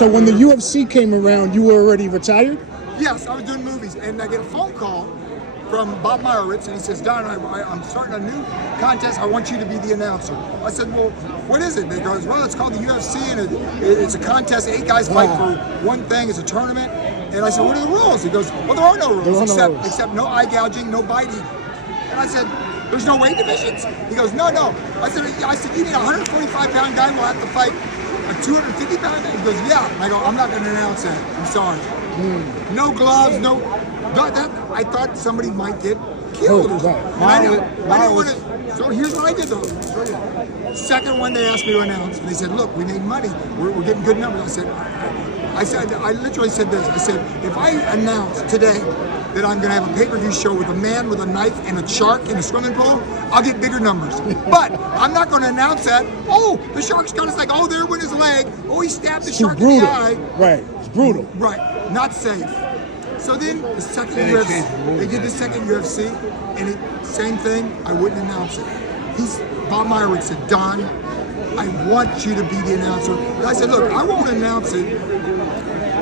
So when the UFC came around, you were already retired? Yes, I was doing movies, and I get a phone call from Bob Meyerowitz, and he says, Don, I'm starting a new contest. I want you to be the announcer. I said, well, what is it? They goes, well, it's called the UFC, and it's a contest. 8 guys fight for one thing. It's a tournament. And I said, what are the rules? He goes, well, there are no rules, except no eye gouging, no biting. And I said, there's no weight divisions? He goes, no. I said, you need a 145-pound guy will have to fight a 250-pound guy? He goes, yeah. And I go, I'm not going to announce that. I'm sorry. No gloves, I thought somebody might get killed. I didn't want to. So here's what I did though. Second one, they asked me to announce, and they said, look, we made money. We're getting good numbers. I literally said this. I said, if I announce today that I'm going to have a pay-per-view show with a man with a knife and a shark in a swimming pool, I'll get bigger numbers. But I'm not going to announce that. Oh, the shark's got us like, oh, there went his leg. Oh, he stabbed the shark in the eye. Right, it's brutal. Right, not safe. So then the second UFC, they did the second UFC, and same thing, I wouldn't announce it. Bob Meyerowitz said, Don, I want you to be the announcer. And I said, look, I won't announce it.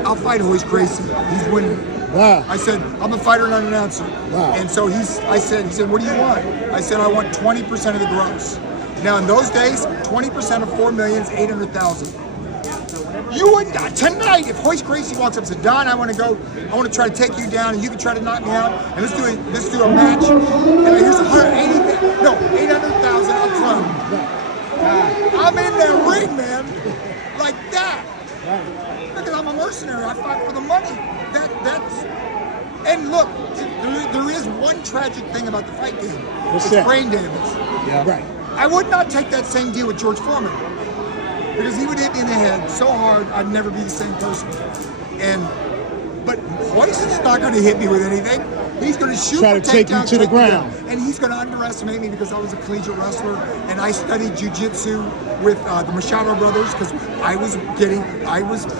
I'll fight Royce Gracie. He's winning. Wow. I said, I'm a fighter, not an announcer. Wow. And so he said, what do you want? I said, I want 20% of the gross. Now in those days, 20% of 4,800,000. You would tonight, if Royce Gracie walks up and said, Don, I want to try to take you down, and you can try to knock me out, and let's do a match. And here's 800,000 up front. I'm in that ring, man, like that. Because I'm a mercenary. I fight for the money. And look, there is one tragic thing about the fight game. It's brain damage. Yeah. Right. I would not take that same deal with George Foreman. Because he would hit me in the head so hard, I'd never be the same person. But Royce is not going to hit me with anything. He's going to shoot, try to take you to the ground, and he's going to underestimate me because I was a collegiate wrestler and I studied jiu-jitsu with the Machado brothers because I was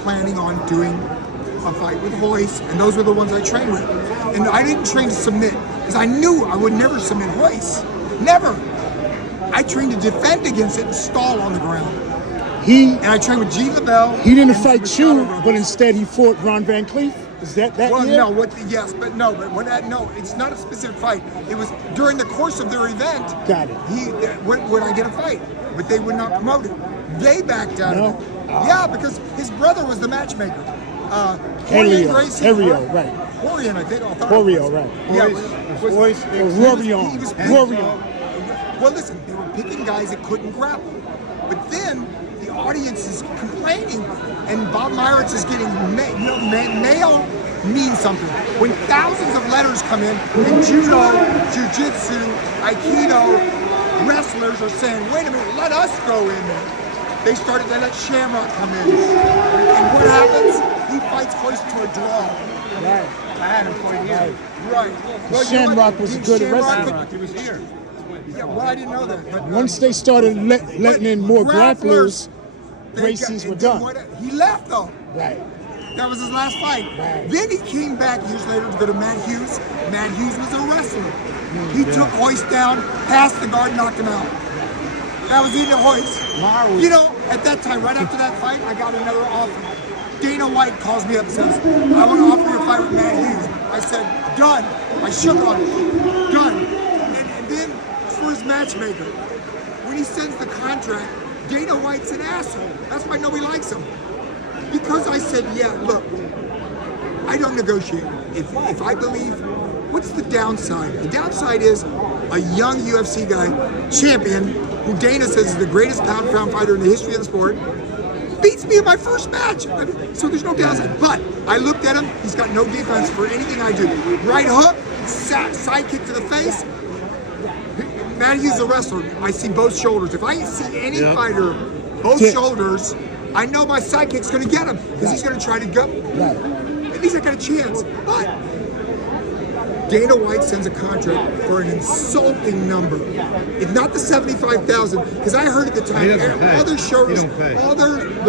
planning on doing a fight with Royce, and those were the ones I trained with. And I didn't train to submit because I knew I would never submit Royce, never. I trained to defend against it and stall on the ground. And I trained with G. LaBelle. He didn't fight you, but instead he fought Ron Van Cleef. Is that well, year? No, it's not a specific fight. It was during the course of their event. Got it. Would I get a fight? But they would not promote it. They backed out of it. Yeah, because his brother was the matchmaker. Helio, right. Horion, I think. Horio, right. Yeah, Royce. Rorion. Well, listen, they were picking guys that couldn't grapple. But then the audience is complaining, and Bob Meyerowitz is getting mail means something. When thousands of letters come in, and judo, jiu-jitsu, aikido wrestlers are saying, wait a minute, let us go in there. They started to let Shamrock come in. And what happens? He fights close to a draw. Right. I had him for a year. Right. Well, Shamrock was a good wrestler. He was here. Yeah, well, I didn't know that. But, once they started letting in more grapplers, Gracie's were done. He left though. Right. That was his last fight. Right. Then he came back years later to go to Matt Hughes. Matt Hughes was a wrestler. He took Royce down, passed the guard, knocked him out. That was Edith Royce. You know, at that time, right after that fight, I got another offer. Dana White calls me up and says, I want to offer you a fight with Matt Hughes. I said, done. I shook on it. Done. And then for his matchmaker, when he sends the contract, Dana White's an asshole. That's why nobody likes him. Because I said, yeah, look, I don't negotiate. If I believe, what's the downside? The downside is a young UFC guy, champion, who Dana says is the greatest pound-for-pound fighter in the history of the sport, beats me in my first match. So there's no downside. But I looked at him, he's got no defense for anything I do. Right hook, side kick to the face. Matt Hughes is a wrestler. I see both shoulders. If I see any fighter, both shoulders, I know my sidekick's going to get him because he's going to try to go. At least I got a chance. But Dana White sends a contract for an insulting number. If not the $75,000, because I heard at the time all their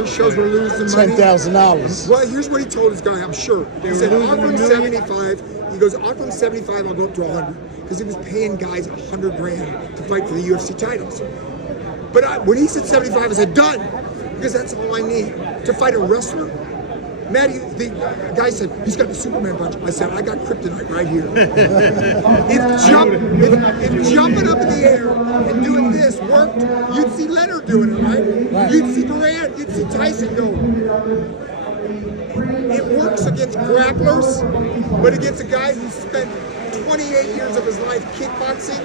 shows were losing money. $10,000. Well, here's what he told his guy. I'm sure he said, offer him 75. He goes, offer him 75. I'll go up to 100 because he was paying guys $100 grand to fight for the UFC titles. But when he said 75, I said done. Because that's all I need to fight a wrestler. The guy said, he's got the Superman punch. I said, I got kryptonite right here. If jumping up in the air and doing this worked, you'd see Leonard doing it, right? You'd see Durant, you'd see Tyson go. It works against grapplers, but against a guy who spent 28 years of his life kickboxing,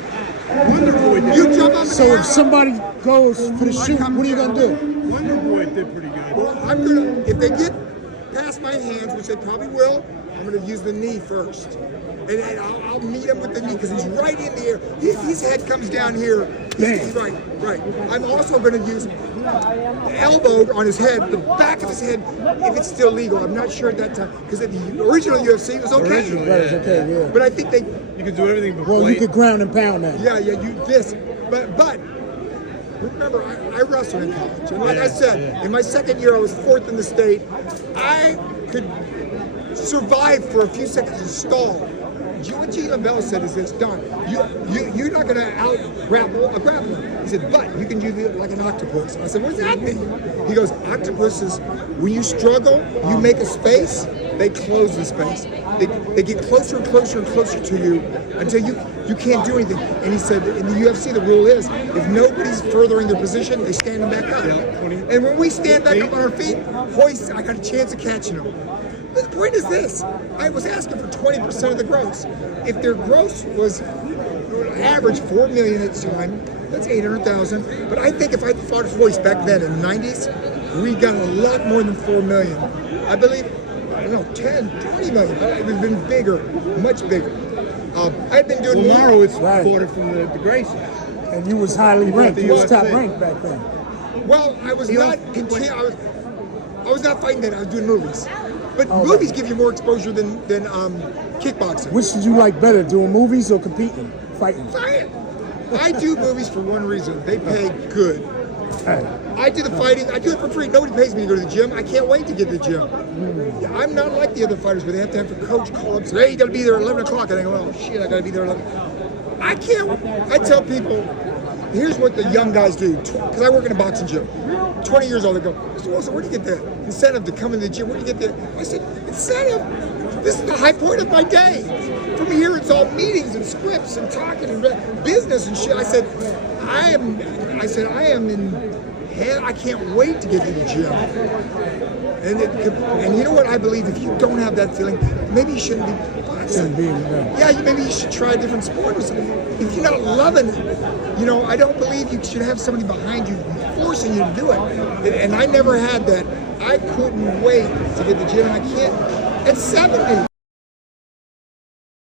you jump up in the So air. if somebody goes for the shoot, what are you gonna do? Wonder Boy did pretty good. Well, I'm gonna, if they get past my hands, which they probably will, I'm gonna use the knee first. And I'll meet him with the knee because he's right in the air. If his head comes down here, he's right. I'm also gonna use the elbow on his head, the back of his head, if it's still legal. I'm not sure at that time because at the original UFC it was okay. Originally, Right, it's okay, yeah. But I think they, You can do everything but Well, you plate. could ground and pound now. yeah, you this, but. Remember, I wrestled in college, and like I said, in my second year, I was 4th in the state. I could survive for a few seconds and stall. What G. LaBelle said is this, Don, you're not going to out-grapple a grappler. He said, but you can do it like an octopus. I said, what does that mean? He goes, octopuses, when you struggle, you make a space, they close the space. They get closer and closer and closer to you until you can't do anything. And he said, in the UFC, the rule is, if nobody's furthering their position, they stand them back up. And when we stand back up on our feet, hoist, I got a chance of catching them. The point is this, I was asking for 20% of the gross. If their gross was average 4 million at the time, that's 800,000. But I think if I fought Hoist back then in the 90s, we got a lot more than 4 million. I believe, I don't know, 10, 20 million. But it would have been bigger, much bigger. I've been doing Well, Morrow is Right. bought it from the Gracie. And you was highly ranked. You was UFC. top ranked back then. Well, I was not I was not fighting that. I was doing movies. But movies give you more exposure than kickboxing. Which did you like better, doing movies or competing, fighting? I do movies for one reason. They pay good. Hey, I do the fighting. I do it for free. Nobody pays me to go to the gym. I can't wait to get to the gym. I'm not like the other fighters where they have to have a coach call up and say, hey, you got to be there at 11 o'clock. And I go, oh, shit, I got to be there at 11. I can't. I tell people, here's what the young guys do. Because I work in a boxing gym. 20 years old, they go, Mr. Wilson, where do you get the incentive to come into the gym? Where do you get the... I said, incentive? This is the high point of my day. From here, it's all meetings and scripts and talking and business and shit. I said, I am in hell. I can't wait to get to the gym. And you know what? I believe if you don't have that feeling, maybe you shouldn't be boxing. Maybe you should try a different sport or something. If you're not loving it, I don't believe you should have somebody behind you forcing you to do it. And I never had that. I couldn't wait to get to the gym. I can't. At 70.